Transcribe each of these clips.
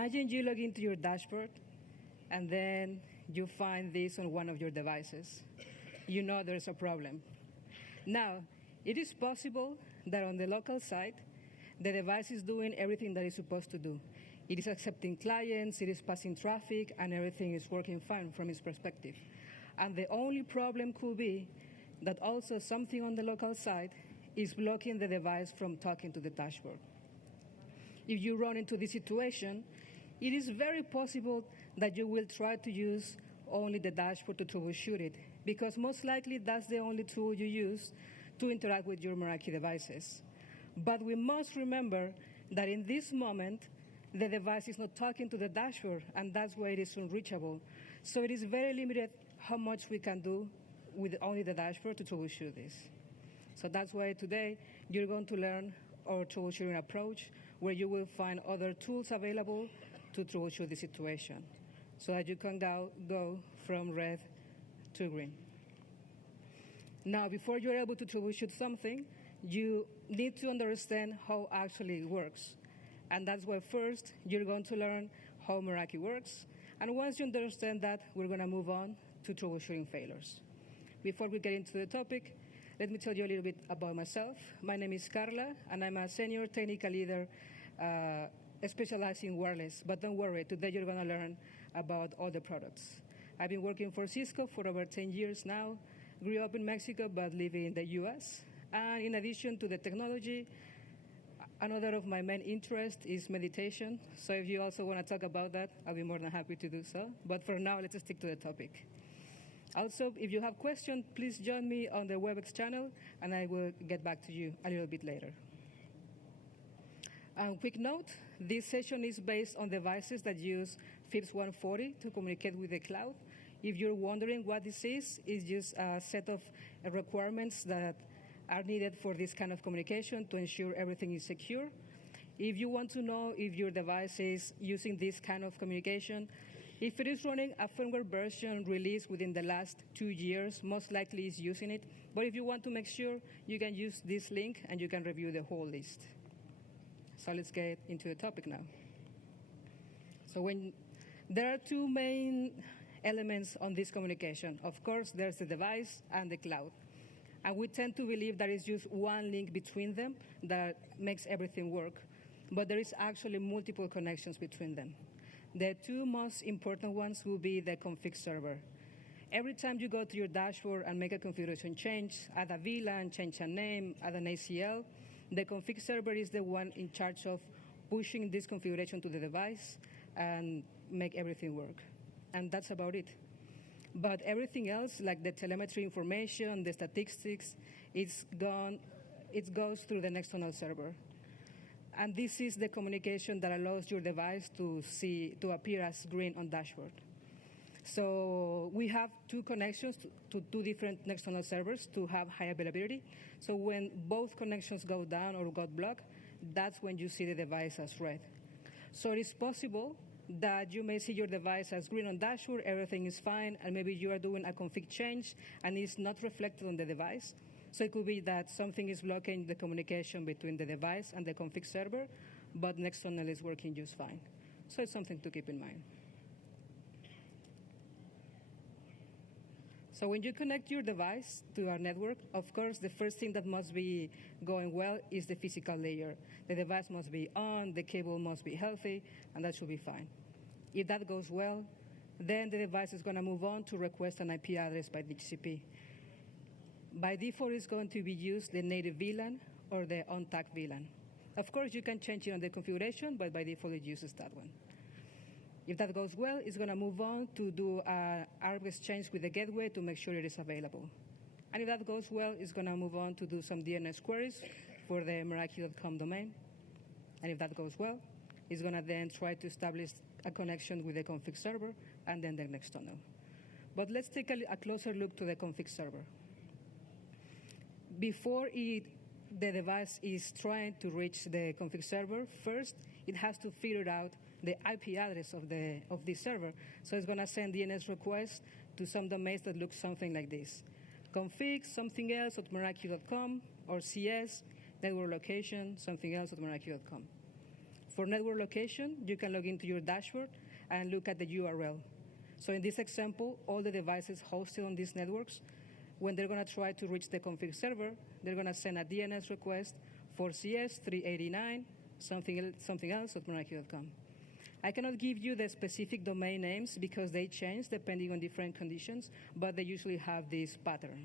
Imagine you log into your dashboard, and then you find this on one of your devices. You know there's a problem. Now, it is possible that on the local side, the device is doing everything that it's supposed to do. It is accepting clients, it is passing traffic, and everything is working fine from its perspective. And the only problem could be that also something on the local side is blocking the device from talking to the dashboard. If you run into this situation, it is very possible that you will try to use only the dashboard to troubleshoot it, because most likely that's the only tool you use to interact with your Meraki devices. But we must remember that in this moment, the device is not talking to the dashboard, and that's why it is unreachable. So it is very limited how much we can do with only the dashboard to troubleshoot this. So that's why today you're going to learn our troubleshooting approach, where you will find other tools available to troubleshoot the situation, so that you can go from red to green. Now, before you're able to troubleshoot something, you need to understand how actually it works. And that's why first you're going to learn how Meraki works. And once you understand that, we're going to move on to troubleshooting failures. Before we get into the topic, let me tell you a little bit about myself. My name is Karla, and I'm a senior technical leader specializing in wireless. But don't worry, today you're going to learn about all the products. I've been working for Cisco for over 10 years now. Grew up in Mexico, but live in the US. And in addition to the technology, another of my main interests is meditation. So if you also want to talk about that, I'll be more than happy to do so. But for now, let's stick to the topic. Also, if you have questions, please join me on the WebEx channel, and I will get back to you a little bit later. Quick note, this session is based on devices that use FIPS 140 to communicate with the cloud. If you're wondering what this is, it's just a set of requirements that are needed for this kind of communication to ensure everything is secure. If you want to know if your device is using this kind of communication, if it is running a firmware version released within the last 2 years, most likely it's using it. But if you want to make sure, you can use this link and you can review the whole list. So let's get into the topic now. So there are two main elements on this communication. Of course, there's the device and the cloud. And we tend to believe there is just one link between them that makes everything work. But there is actually multiple connections between them. The two most important ones will be the config server. Every time you go to your dashboard and make a configuration change, add a VLAN, change a name, add an ACL, the config server is the one in charge of pushing this configuration to the device and make everything work. And that's about it. But everything else, like the telemetry information, the statistics, it goes through the external server. And this is the communication that allows your device to appear as green on dashboard. So we have two connections to two different external servers to have high availability. So when both connections go down or got blocked, that's when you see the device as red. So it is possible that you may see your device as green on dashboard, everything is fine, and maybe you are doing a config change and it's not reflected on the device. So it could be that something is blocking the communication between the device and the config server, but the external is working just fine. So it's something to keep in mind. So when you connect your device to our network, of course, the first thing that must be going well is the physical layer. The device must be on, the cable must be healthy, and that should be fine. If that goes well, then the device is going to move on to request an IP address by DHCP. By default, it's going to be used the native VLAN or the on-tag VLAN. Of course, you can change it on the configuration, but by default, it uses that one. If that goes well, it's going to move on to do an ARP exchange with the gateway to make sure it is available. And if that goes well, it's going to move on to do some DNS queries for the Meraki.com domain. And if that goes well, it's going to then try to establish a connection with the config server and then the next tunnel. But let's take a closer look to the config server. Before the device is trying to reach the config server, first it has to figure out the IP address of this server. So it's going to send DNS requests to some domains that look something like this. Config something else at Meraki.com, or CS, network location, something else at Meraki.com. For network location, you can log into your dashboard and look at the URL. So in this example, all the devices hosted on these networks, when they're going to try to reach the config server, they're going to send a DNS request for CS 389, something else at Meraki.com. I cannot give you the specific domain names because they change depending on different conditions, but they usually have this pattern.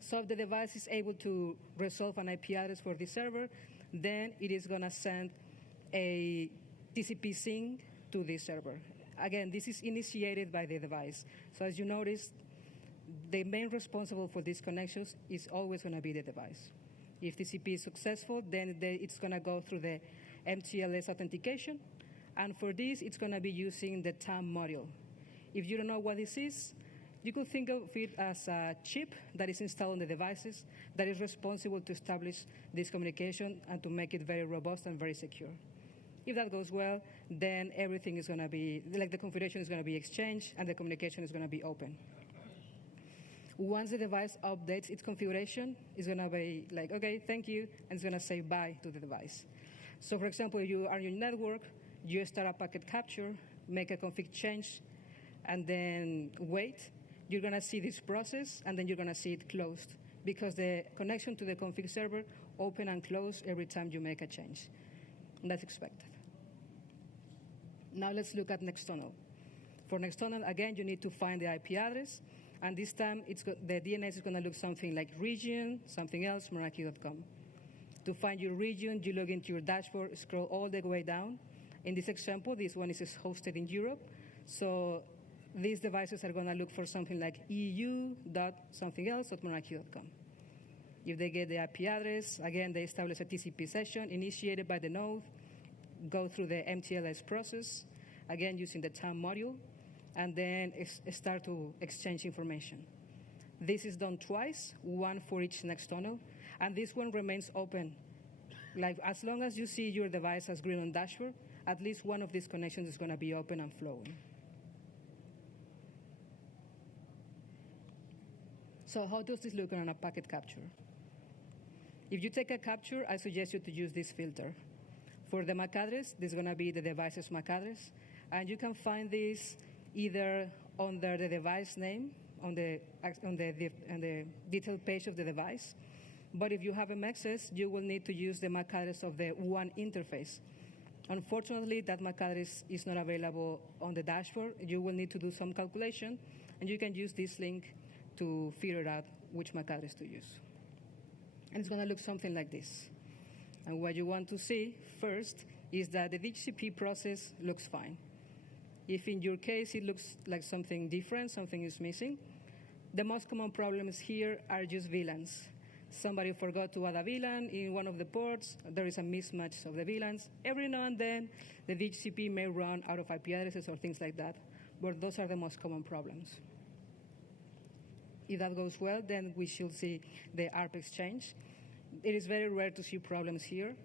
So if the device is able to resolve an IP address for this server, then it is going to send a TCP sync to this server. Again, this is initiated by the device. So as you notice, the main responsible for these connections is always going to be the device. If TCP is successful, then it's going to go through the MTLS authentication. And for this, it's going to be using the TAM module. If you don't know what this is, you could think of it as a chip that is installed on the devices that is responsible to establish this communication and to make it very robust and very secure. If that goes well, then everything is going to be, like the configuration is going to be exchanged and the communication is going to be open. Once the device updates its configuration, it's going to be like, okay, thank you, and it's going to say bye to the device. So for example, if you are on your network, you start a packet capture, make a config change, and then wait. You're going to see this process, and then you're going to see it closed because the connection to the config server open and close every time you make a change. And that's expected. Now let's look at next tunnel. For next tunnel, again, you need to find the IP address, and this time the DNS is going to look something like region, something else, Meraki.com. To find your region, you log into your dashboard, scroll all the way down. In this example, this one is hosted in Europe, so these devices are going to look for something like eu.something else.meraki.com. If they get the IP address, again, they establish a TCP session initiated by the node, go through the MTLS process, again, using the TAM module, and then start to exchange information. This is done twice, one for each next tunnel, and this one remains open. Like, as long as you see your device as green on dashboard, at least one of these connections is going to be open and flowing. So how does this look on a packet capture? If you take a capture, I suggest you to use this filter. For the MAC address, this is going to be the device's MAC address, and you can find this either under the device name on the detailed page of the device. But if you have a access, you will need to use the MAC address of the WAN interface. Unfortunately, that MAC address is not available on the dashboard. You will need to do some calculation, and you can use this link to figure out which MAC address to use. And it's going to look something like this. And what you want to see first is that the DHCP process looks fine. If in your case it looks like something different, something is missing, the most common problems here are just VLANs. Somebody forgot to add a VLAN in one of the ports. There is a mismatch of the VLANs. Every now and then, the DHCP may run out of IP addresses or things like that, but those are the most common problems. If that goes well, then we should see the ARP exchange. It is very rare to see problems here.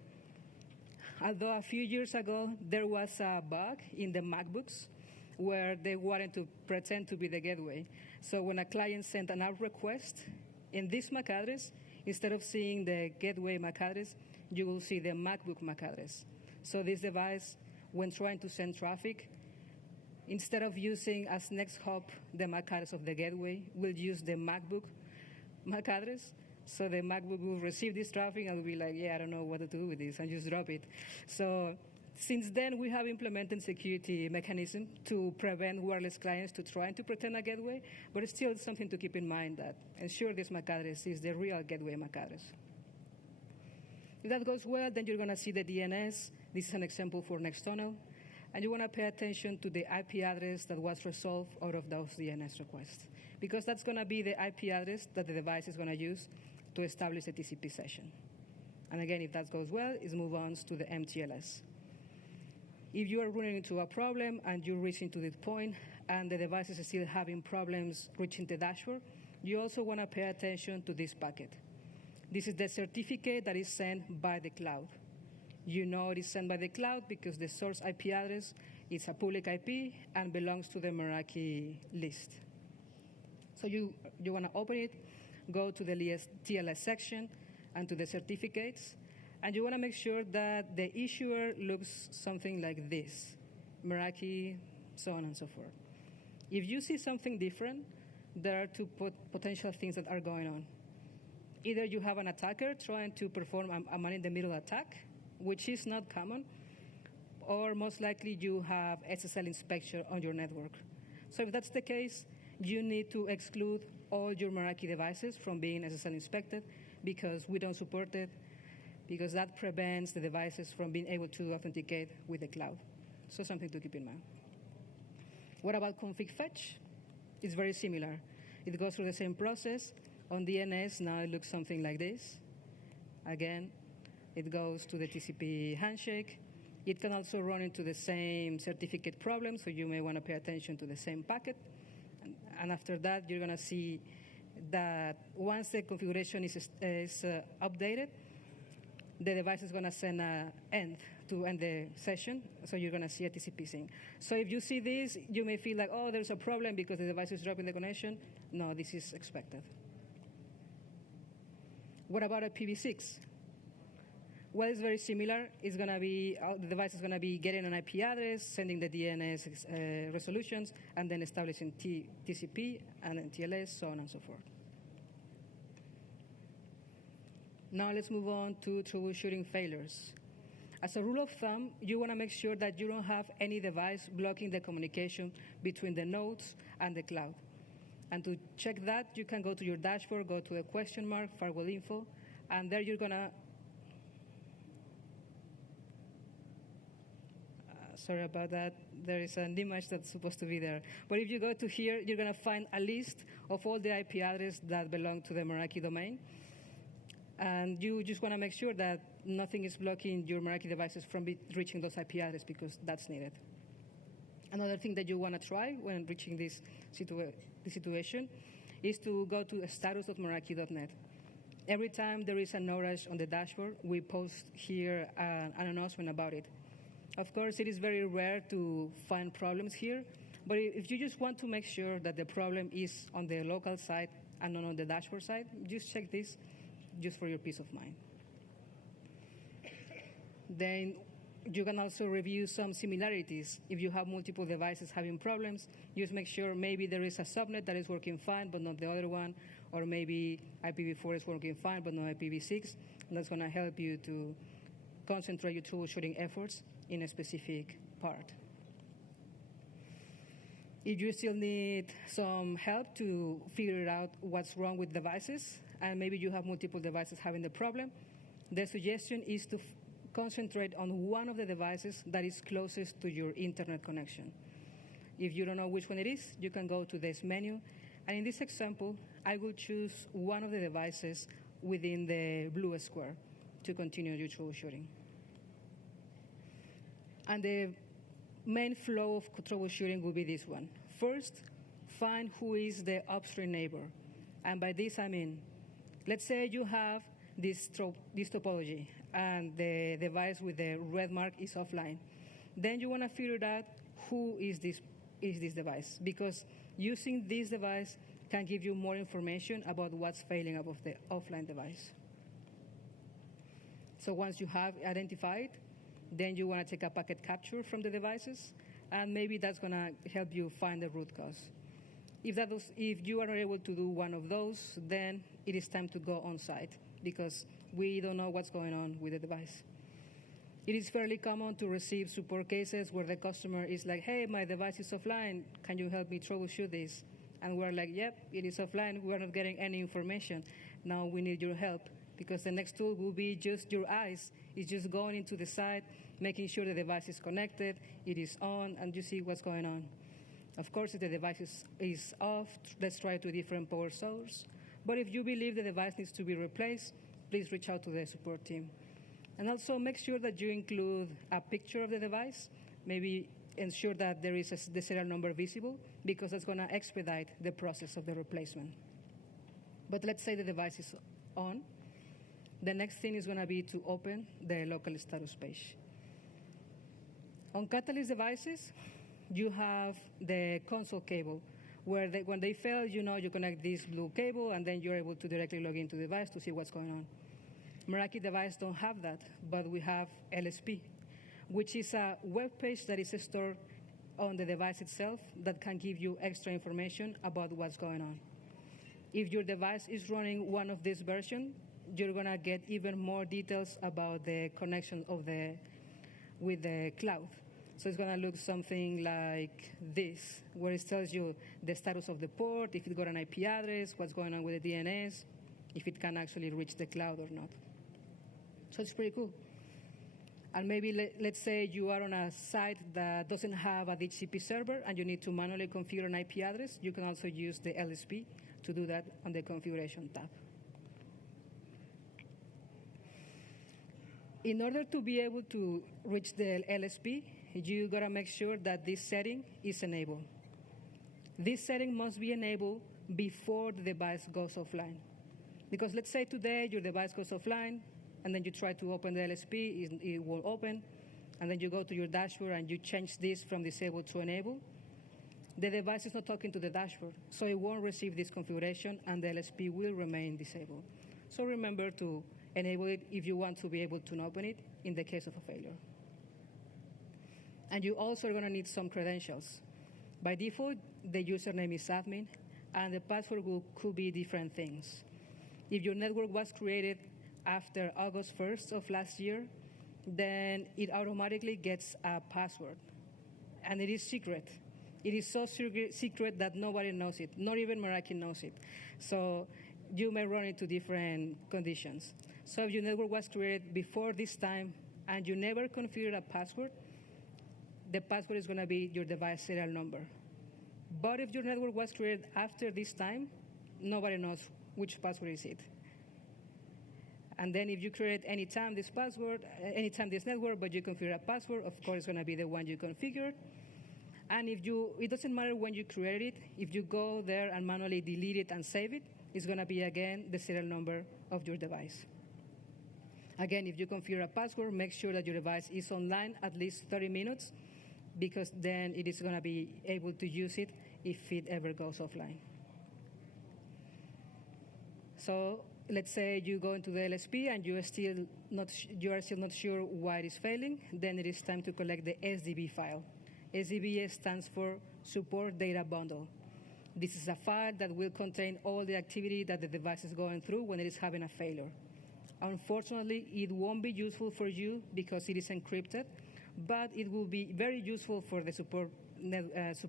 Although a few years ago, there was a bug in the MacBooks where they wanted to pretend to be the gateway. So when a client sent an ARP request, in this MAC address, instead of seeing the gateway MAC address, you will see the MacBook MAC address. So this device, when trying to send traffic, instead of using as next hop the MAC address of the gateway, will use the MacBook MAC address. So the MacBook will receive this traffic and will be like, yeah, I don't know what to do with this, and just drop it. So since then, we have implemented security mechanism to prevent wireless clients to try to pretend a gateway, but it's still something to keep in mind that ensure this MAC address is the real gateway MAC address. If that goes well, then you're going to see the DNS. This is an example for next tunnel. And you want to pay attention to the IP address that was resolved out of those DNS requests, because that's going to be the IP address that the device is going to use to establish a TCP session. And again, if that goes well, it moves on to the MTLS. If you are running into a problem and you're reaching to this point and the device is still having problems reaching the dashboard, you also want to pay attention to this packet. This is the certificate that is sent by the cloud. You know it is sent by the cloud because the source IP address is a public IP and belongs to the Meraki list. So you want to open it, go to the TLS section and to the certificates, And you want to make sure that the issuer looks something like this, Meraki, so on and so forth. If you see something different, there are two potential things that are going on. Either you have an attacker trying to perform a man-in-the-middle attack, which is not common, or most likely you have SSL inspection on your network. So if that's the case, you need to exclude all your Meraki devices from being SSL inspected because we don't support it, because that prevents the devices from being able to authenticate with the cloud. So something to keep in mind. What about config fetch? It's very similar. It goes through the same process. On DNS, now it looks something like this. Again, it goes to the TCP handshake. It can also run into the same certificate problem, so you may want to pay attention to the same packet. And after that, you're going to see that once the configuration is updated, the device is going to send an end to end the session, so you're going to see a TCP sync. So if you see this, you may feel like, oh, there's a problem because the device is dropping the connection. No, this is expected. What about IPv6? Well, it's very similar. It's going to be, the device is going to be getting an IP address, sending the DNS resolutions, and then establishing TCP and then TLS, so on and so forth. Now let's move on to troubleshooting failures. As a rule of thumb, you want to make sure that you don't have any device blocking the communication between the nodes and the cloud. And to check that, you can go to your dashboard, go to the question mark, firewall info, and there you're going to sorry about that. There is an image that's supposed to be there. But if you go to here, you're going to find a list of all the IP addresses that belong to the Meraki domain. And you just want to make sure that nothing is blocking your Meraki devices from reaching those IP addresses because that's needed. Another thing that you want to try when reaching this situation is to go to status.meraki.net. Every time there is an outage on the dashboard, we post here an announcement about it. Of course, it is very rare to find problems here, but if you just want to make sure that the problem is on the local side and not on the dashboard side, just check this just for your peace of mind. Then you can also review some similarities. If you have multiple devices having problems, just make sure maybe there is a subnet that is working fine but not the other one, or maybe IPv4 is working fine but not IPv6, and that's going to help you to concentrate your troubleshooting efforts in a specific part. If you still need some help to figure out what's wrong with devices, and maybe you have multiple devices having the problem, the suggestion is to concentrate on one of the devices that is closest to your internet connection. If you don't know which one it is, you can go to this menu, and in this example, I will choose one of the devices within the blue square to continue your troubleshooting. And the main flow of troubleshooting will be this one. First, find who is the upstream neighbor. And by this, I mean, let's say you have this topology, and the device with the red mark is offline. Then you want to figure out who is this device, because using this device can give you more information about what's failing above the offline device. So once you have identified, then you want to take a packet capture from the devices, and maybe that's going to help you find the root cause. If you are not able to do one of those, then it is time to go on site because we don't know what's going on with the device. It is fairly common to receive support cases where the customer is like, hey, my device is offline. Can you help me troubleshoot this? And we're like, yep, it is offline. We're not getting any information. Now we need your help because the next tool will be just your eyes. It's just going into the site, making sure the device is connected, it is on, and you see what's going on. Of course, if the device is off, let's try to a different power source. But if you believe the device needs to be replaced, please reach out to the support team. And also make sure that you include a picture of the device. Maybe ensure that there is the serial number visible, because that's going to expedite the process of the replacement. But let's say the device is on. The next thing is going to be to open the local status page. On Catalyst devices, you have the console cable, where when they fail, you connect this blue cable, and then you're able to directly log into the device to see what's going on. Meraki device don't have that, but we have LSP, which is a web page that is stored on the device itself that can give you extra information about what's going on. If your device is running one of these versions, you're going to get even more details about the connection with the cloud. So it's going to look something like this, where it tells you the status of the port, if it got an IP address, what's going on with the DNS, if it can actually reach the cloud or not. So it's pretty cool. And maybe let's say you are on a site that doesn't have a DHCP server and you need to manually configure an IP address. You can also use the LSP to do that on the configuration tab. In order to be able to reach the LSP, you gotta make sure that this setting is enabled. This setting must be enabled before the device goes offline. Because let's say today your device goes offline, and then you try to open the LSP, it won't open, and then you go to your dashboard and you change this from disabled to enable. The device is not talking to the dashboard, so it won't receive this configuration, and the LSP will remain disabled. So remember to enable it if you want to be able to open it in the case of a failure. And you also are going to need some credentials. By default, the username is admin, and the password could be different things. If your network was created after August 1st of last year, then it automatically gets a password, and it is secret. It is so secret that nobody knows it, not even Meraki knows it. So you may run into different conditions. So if your network was created before this time and you never configured a password, the password is going to be your device serial number. But if your network was created after this time, nobody knows which password is it. And then if you create anytime this network, but you configure a password, of course it's going to be the one you configured. And it doesn't matter when you create it, if you go there and manually delete it and save it, it's going to be, again, the serial number of your device. Again, if you configure a password, make sure that your device is online at least 30 minutes, because then it is going to be able to use it if it ever goes offline. So let's say you go into the LSP and you are still not sure why it is failing, then it is time to collect the SDB file. SDB stands for Support Data Bundle. This is a file that will contain all the activity that the device is going through when it is having a failure. Unfortunately, it won't be useful for you because it is encrypted, but it will be very useful for the support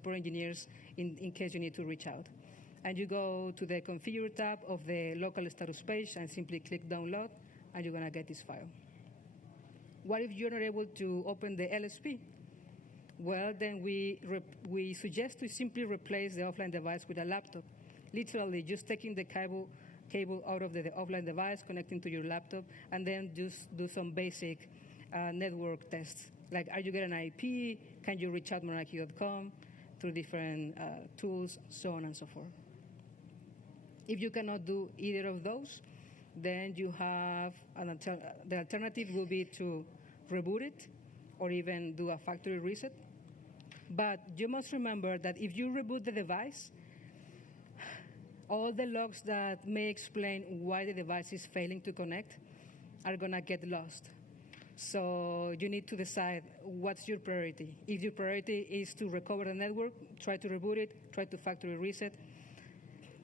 engineers in case you need to reach out. And you go to the Configure tab of the local status page and simply click Download, and you're going to get this file. What if you're not able to open the LSP? Well, then we suggest to simply replace the offline device with a laptop. Literally, just taking the cable out of the offline device, connecting to your laptop, and then just do some basic network tests. Like, are you getting an IP? Can you reach out Meraki.com through different tools, so on and so forth. If you cannot do either of those, then you have the alternative will be to reboot it or even do a factory reset. But you must remember that if you reboot the device, all the logs that may explain why the device is failing to connect are going to get lost. So you need to decide what's your priority. If your priority is to recover the network, try to reboot it, try to factory reset,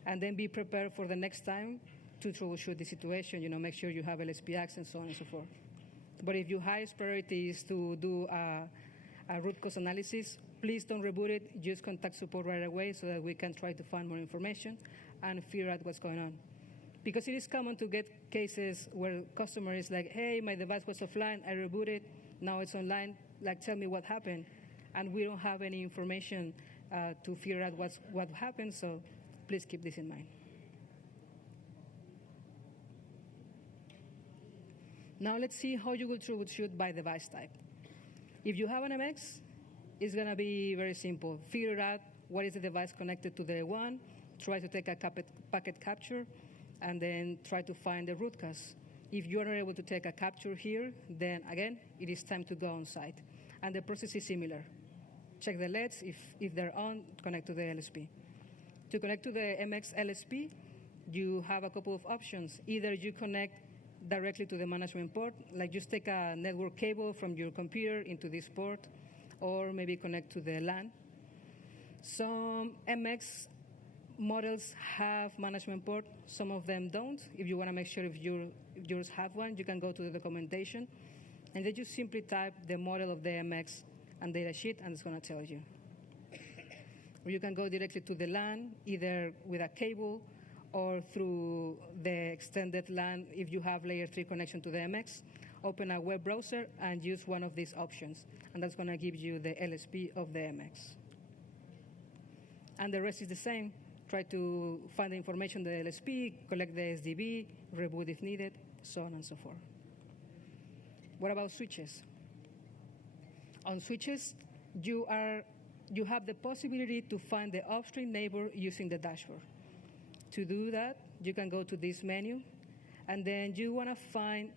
and then be prepared for the next time to troubleshoot the situation. Make sure you have LSP access and so on and so forth. But if your highest priority is to do a root cause analysis, please don't reboot it. Just contact support right away so that we can try to find more information and figure out what's going on. Because it is common to get cases where customer is like, hey, my device was offline, I rebooted, now it's online, like tell me what happened. And we don't have any information to figure out what happened, so please keep this in mind. Now let's see how you will troubleshoot by device type. If you have an MX, it's going to be very simple. Figure out what is the device connected to the one, try to take a packet capture, and then try to find the root cause. If you are not able to take a capture here, then again, it is time to go on site. And the process is similar. Check the LEDs. If they're on, connect to the LSP. To connect to the MX LSP, you have a couple of options. Either you connect directly to the management port. Like just take a network cable from your computer into this port, or maybe connect to the LAN. Some MX models have management port, some of them don't. If you want to make sure if yours have one, you can go to the documentation, and then you simply type the model of the MX and data sheet, and it's going to tell you. Or you can go directly to the LAN, either with a cable or through the extended LAN if you have layer 3 connection to the MX. Open a web browser and use one of these options, and that's going to give you the LSP of the MX. And the rest is the same. Try to find the information, the LSP, collect the SDB, reboot if needed, so on and so forth. What about switches? On switches, you have the possibility to find the upstream neighbor using the dashboard. To do that, you can go to this menu, and then you want to find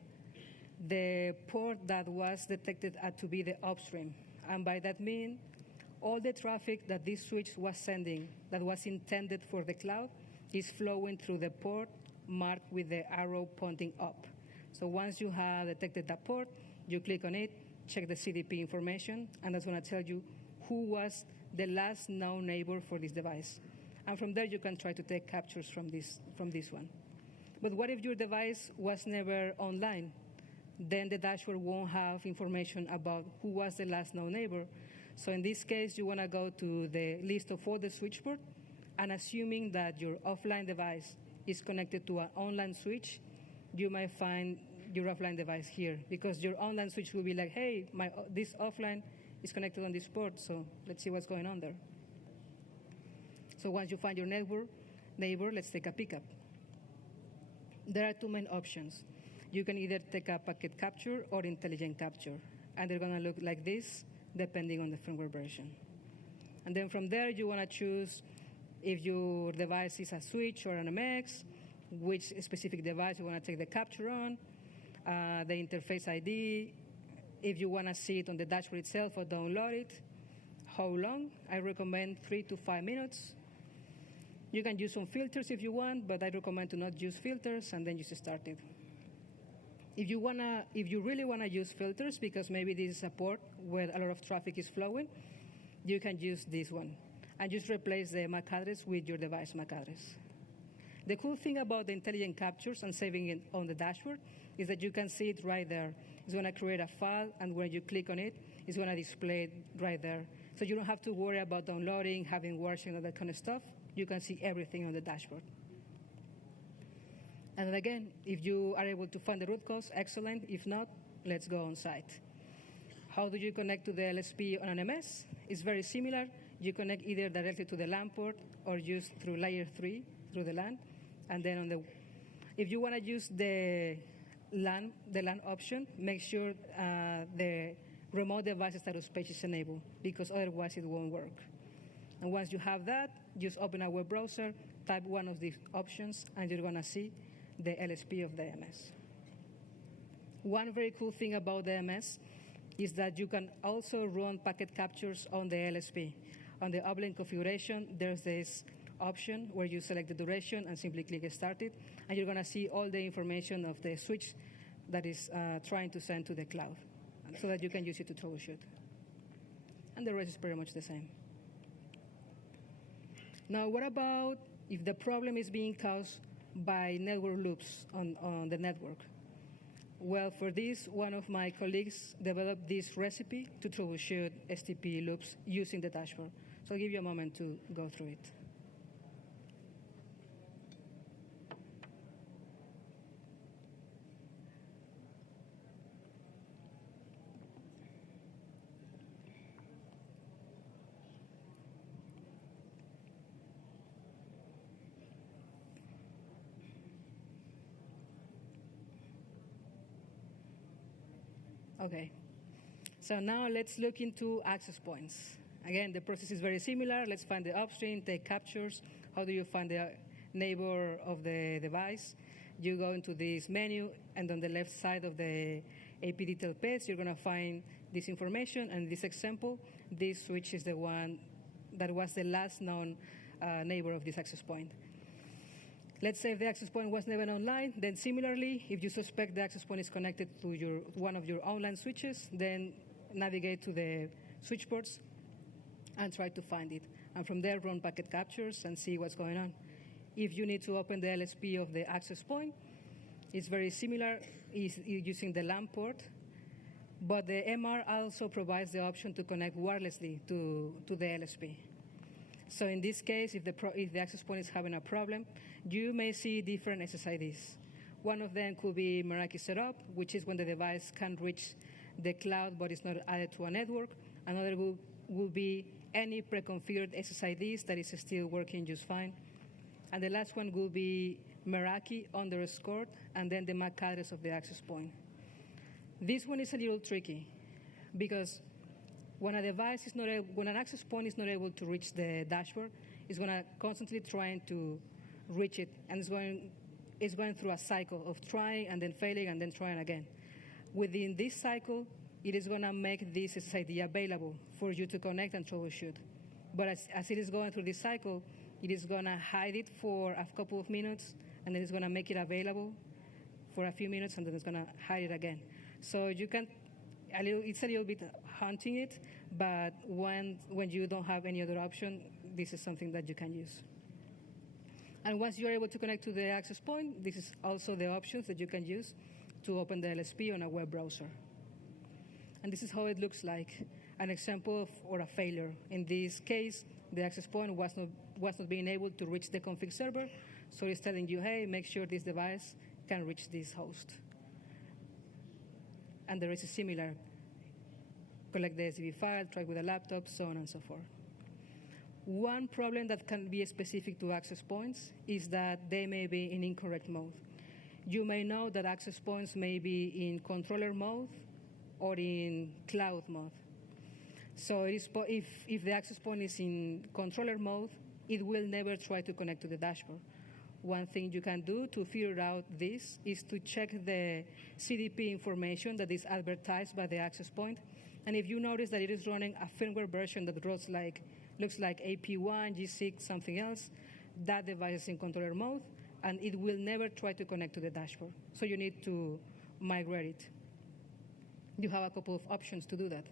the port that was detected to be the upstream. And by that mean, all the traffic that this switch was sending that was intended for the cloud is flowing through the port marked with the arrow pointing up. So once you have detected that port, you click on it, check the CDP information, and that's going to tell you who was the last known neighbor for this device. And from there, you can try to take captures from this one. But what if your device was never online? Then the dashboard won't have information about who was the last known neighbor. So in this case, you want to go to the list of all the switchboard, and assuming that your offline device is connected to an online switch, you might find your offline device here, because your online switch will be like, hey, this offline is connected on this port, so let's see what's going on there. So once you find your neighbor, let's take a pickup. There are two main options. You can either take a packet capture or intelligent capture, and they're going to look like this, depending on the firmware version. And then from there, you want to choose if your device is a switch or an MX, which specific device you want to take the capture on, the interface ID, if you want to see it on the dashboard itself or download it, how long. I recommend 3 to 5 minutes. You can use some filters if you want, but I recommend to not use filters, and then just start it. If you really want to use filters, because maybe this is a port where a lot of traffic is flowing, you can use this one and just replace the MAC address with your device MAC address. The cool thing about the intelligent captures and saving it on the dashboard is that you can see it right there. It's going to create a file, and when you click on it, it's going to display it right there. So you don't have to worry about downloading, having words, and all that kind of stuff. You can see everything on the dashboard. And then again, if you are able to find the root cause, excellent. If not, let's go on site. How do you connect to the LSP on an MS? It's very similar. You connect either directly to the LAN port or use through layer 3, through the LAN. And then if you want to use the LAN option, make sure the remote device status page is enabled, because otherwise it won't work. And once you have that, just open a web browser, type one of these options, and you're going to see the LSP of the MS. One very cool thing about the MS is that you can also run packet captures on the LSP. On the uplink configuration, there's this option where you select the duration and simply click Start It, and you're going to see all the information of the switch that is trying to send to the cloud, so that you can use it to troubleshoot. And the rest is pretty much the same. Now, what about if the problem is being caused by network loops on the network? Well, for this, one of my colleagues developed this recipe to troubleshoot STP loops using the dashboard. So I'll give you a moment to go through it. Okay, so now let's look into access points. Again, the process is very similar. Let's find the upstream, take captures. How do you find the neighbor of the device? You go into this menu, and on the left side of the AP detail page, you're going to find this information. And in this example, this switch is the one that was the last known neighbor of this access point. Let's say if the access point was never online, then similarly, if you suspect the access point is connected to one of your online switches, then navigate to the switch ports and try to find it. And from there, run packet captures and see what's going on. If you need to open the LSP of the access point, it's very similar, is using the LAN port, but the MR also provides the option to connect wirelessly to the LSP. So in this case, if the access point is having a problem, you may see different SSIDs. One of them could be Meraki setup, which is when the device can reach the cloud but is not added to a network. Another will be any pre-configured SSIDs that is still working just fine. And the last one will be Meraki underscore, and then the MAC address of the access point. This one is a little tricky because when when an access point is not able to reach the dashboard, it's going to constantly trying to reach it, and it's going through a cycle of trying and then failing and then trying again. Within this cycle, it is going to make this SSID available for you to connect and troubleshoot. But as it is going through this cycle, it is going to hide it for a couple of minutes, and then it's going to make it available for a few minutes, and then it's going to hide it again. So you can, it's a little bit hunting it, but when you don't have any other option, this is something that you can use. And once you're able to connect to the access point, this is also the options that you can use to open the LSP on a web browser. And this is how it looks like, an example or a failure. In this case, the access point was not being able to reach the config server, so it's telling you, hey, make sure this device can reach this host. And there is a similar, collect the SDB file, try with a laptop, so on and so forth. One problem that can be specific to access points is that they may be in incorrect mode. You may know that access points may be in controller mode or in cloud mode. So if the access point is in controller mode, it will never try to connect to the dashboard. One thing you can do to figure out this is to check the CDP information that is advertised by the access point. And if you notice that it is running a firmware version that looks like AP1, G6, something else, that device is in controller mode, and it will never try to connect to the dashboard. So you need to migrate it. You have a couple of options to do that.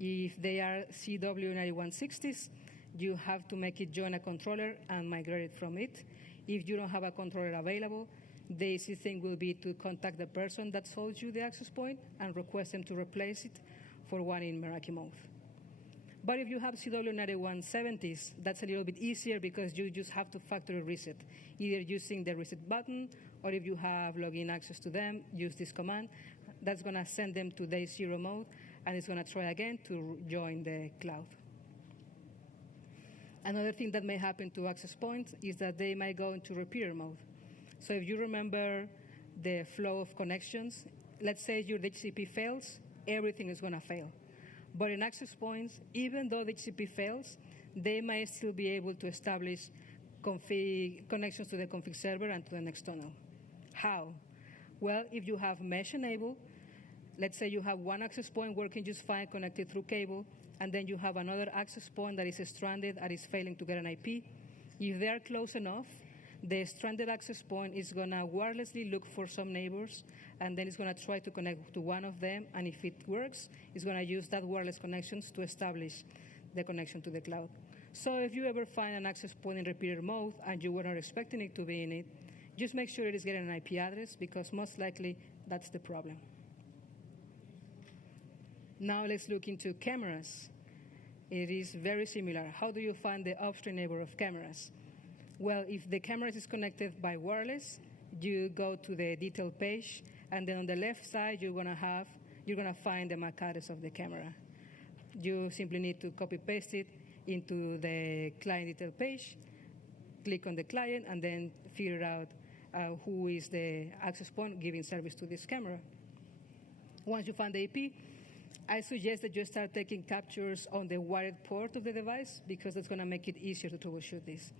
If they are CW9160s, you have to make it join a controller and migrate it from it. If you don't have a controller available, the easy thing will be to contact the person that sold you the access point and request them to replace it for one in Meraki mode. But if you have CW9170s, that's a little bit easier because you just have to factory reset, either using the reset button, or if you have login access to them, use this command. That's going to send them to day 0 mode, and it's going to try again to join the cloud. Another thing that may happen to access points is that they might go into repeater mode. So if you remember the flow of connections, let's say your DHCP fails, everything is going to fail. But in access points, even though the DHCP fails, they might still be able to establish connections to the config server and to an external. How? Well, if you have mesh enabled, let's say you have one access point working just fine connected through cable, and then you have another access point that is stranded and is failing to get an IP. If they are close enough, the stranded access point is going to wirelessly look for some neighbors, and then it's going to try to connect to one of them, and if it works, it's going to use that wireless connections to establish the connection to the cloud. So if you ever find an access point in repeater mode and you were not expecting it to be in it, just make sure it is getting an IP address, because most likely that's the problem. Now let's look into cameras. It is very similar. How do you find the upstream neighbor of cameras? Well, if the camera is connected by wireless, you go to the detail page, and then on the left side you're going to find the MAC address of the camera. You simply need to copy paste it into the client detail page, click on the client, and then figure out who is the access point giving service to this camera. Once you find the IP, I suggest that you start taking captures on the wired port of the device, because that's going to make it easier to troubleshoot this.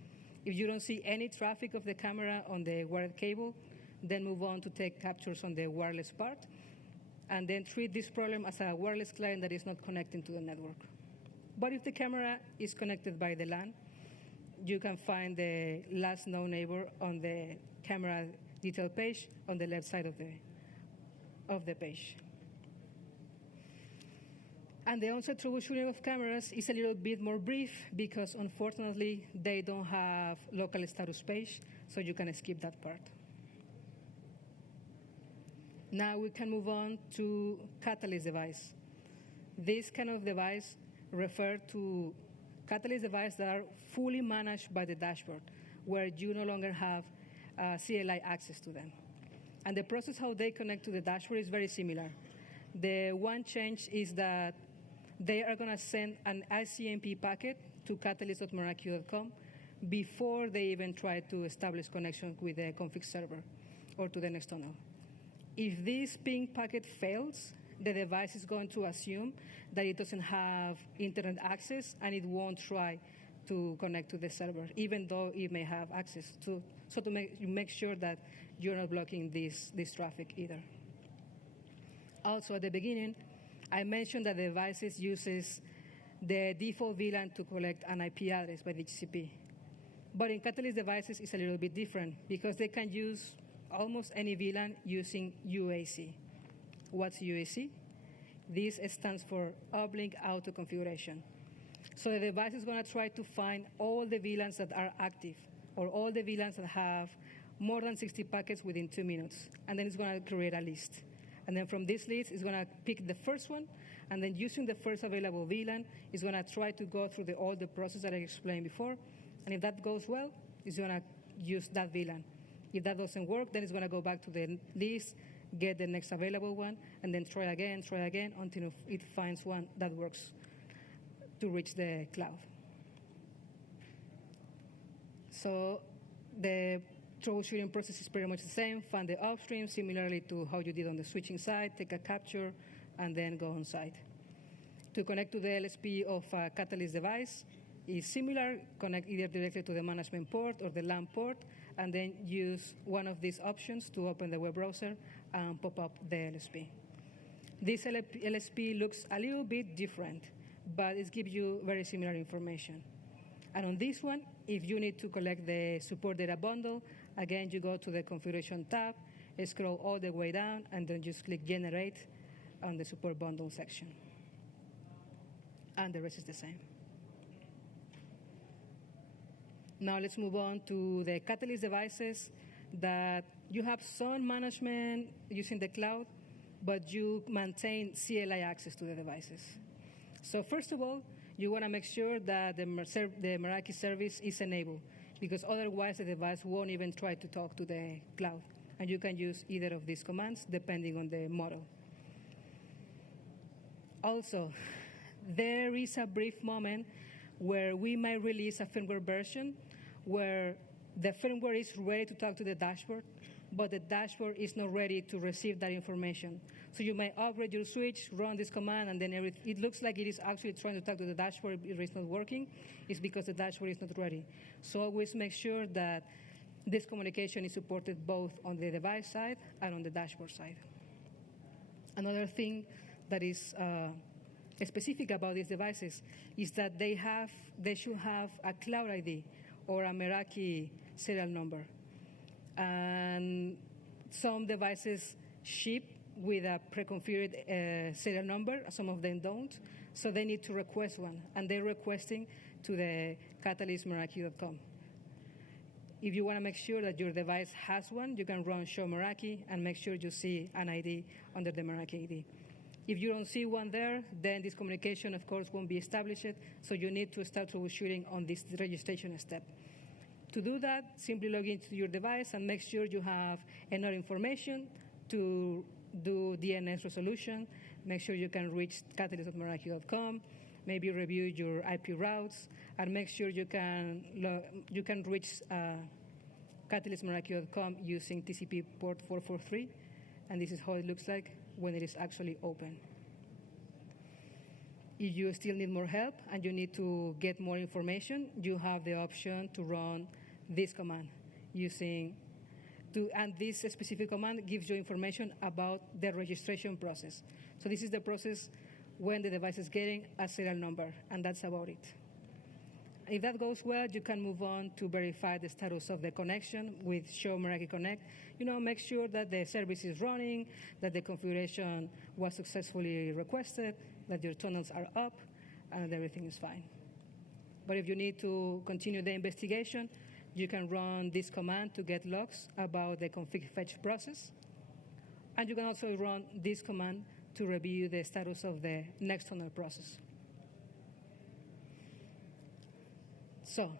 If you don't see any traffic of the camera on the wired cable, then move on to take captures on the wireless part, and then treat this problem as a wireless client that is not connecting to the network. But if the camera is connected by the LAN, you can find the last known neighbor on the camera detail page on the left side of the page. And the on-site troubleshooting of cameras is a little bit more brief because, unfortunately, they don't have local status page, so you can skip that part. Now we can move on to Catalyst device. This kind of device refers to Catalyst devices that are fully managed by the dashboard, where you no longer have CLI access to them. And the process how they connect to the dashboard is very similar. The one change is that they are going to send an ICMP packet to catalyst.meraki.com before they even try to establish connection with the config server or to the next tunnel. If this ping packet fails, the device is going to assume that it doesn't have internet access and it won't try to connect to the server, even though it may have access to. So to make sure that you're not blocking this traffic either. Also, at the beginning, I mentioned that the devices uses the default VLAN to collect an IP address by DHCP. But in Catalyst devices, it's a little bit different because they can use almost any VLAN using UAC. What's UAC? This stands for Uplink Auto Configuration. So the device is going to try to find all the VLANs that are active or all the VLANs that have more than 60 packets within 2 minutes. And then it's going to create a list. And then from this list, it's going to pick the first one. And then using the first available VLAN, it's going to try to go through all the process that I explained before. And if that goes well, it's going to use that VLAN. If that doesn't work, then it's going to go back to the list, get the next available one, and then try again until it finds one that works to reach the cloud. So the troubleshooting process is pretty much the same. Find the upstream, similarly to how you did on the switching side, take a capture, and then go on site. To connect to the LSP of a Catalyst device is similar. Connect either directly to the management port or the LAN port, and then use one of these options to open the web browser and pop up the LSP. This LSP looks a little bit different, but it gives you very similar information. And on this one, if you need to collect the support data bundle, again, you go to the configuration tab, scroll all the way down, and then just click generate on the support bundle section. And the rest is the same. Now let's move on to the Catalyst devices that you have some management using the cloud, but you maintain CLI access to the devices. So first of all, you want to make sure that the Meraki service is enabled, because otherwise the device won't even try to talk to the cloud. And you can use either of these commands depending on the model. Also, there is a brief moment where we might release a firmware version where the firmware is ready to talk to the dashboard, but the dashboard is not ready to receive that information. So you may upgrade your switch, run this command, and then it looks like it is actually trying to talk to the dashboard. If it's not working, it's because the dashboard is not ready. So always make sure that this communication is supported both on the device side and on the dashboard side. Another thing that is specific about these devices is that they should have a cloud ID or a Meraki serial number. And some devices ship with a pre-configured serial number. Some of them don't. So they need to request one. And they're requesting to the catalystmeraki.com. If you want to make sure that your device has one, you can run show Meraki and make sure you see an ID under the Meraki ID. If you don't see one there, then this communication, of course, won't be established. So you need to start troubleshooting on this registration step. To do that, simply log into your device and make sure you have enough information to do DNS resolution. Make sure you can reach catalyst.meraki.com. Maybe review your IP routes, and make sure you can reach catalystmeraki.com using TCP port 443. And this is how it looks like when it is actually open. If you still need more help and you need to get more information, you have the option to run this command and this specific command gives you information about the registration process. So this is the process when the device is getting a serial number, and that's about it. If that goes well, you can move on to verify the status of the connection with Show Meraki Connect. Make sure that the service is running, that the configuration was successfully requested, that your tunnels are up, and everything is fine. But if you need to continue the investigation, you can run this command to get logs about the config fetch process. And you can also run this command to review the status of the next tunnel process. So,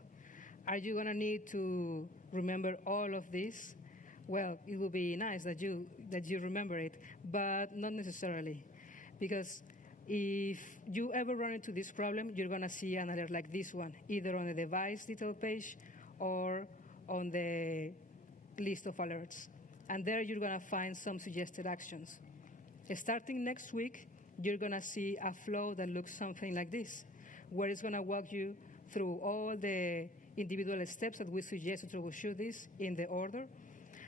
are you going to need to remember all of this? Well, it would be nice that you remember it, but not necessarily. Because if you ever run into this problem, you're going to see an alert like this one, either on the device detail page or on the list of alerts. And there you're going to find some suggested actions. Starting next week, you're going to see a flow that looks something like this, where it's going to walk you through all the individual steps that we suggest to troubleshoot this in the order.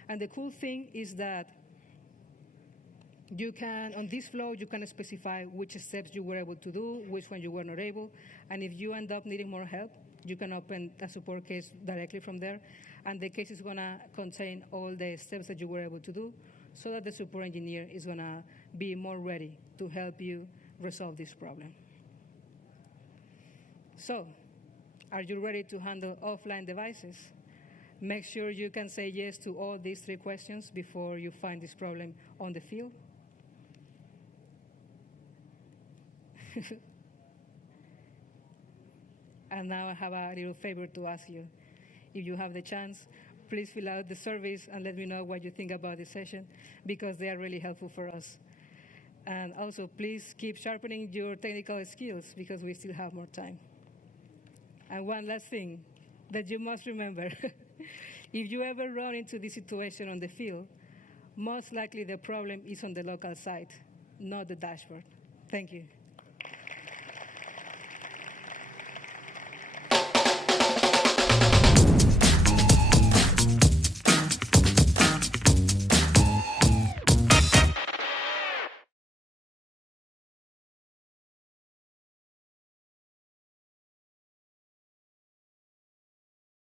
And the cool thing is that on this flow, you can specify which steps you were able to do, which one you were not able, and if you end up needing more help, you can open a support case directly from there, and the case is going to contain all the steps that you were able to do, so that the support engineer is going to be more ready to help you resolve this problem. So, are you ready to handle offline devices? Make sure you can say yes to all these 3 questions before you find this problem on the field. And now I have a little favor to ask you. If you have the chance, please fill out the surveys and let me know what you think about this session, because they are really helpful for us. And also, please keep sharpening your technical skills, because we still have more time. And one last thing that you must remember. If you ever run into this situation on the field, most likely the problem is on the local site, not the dashboard. Thank you.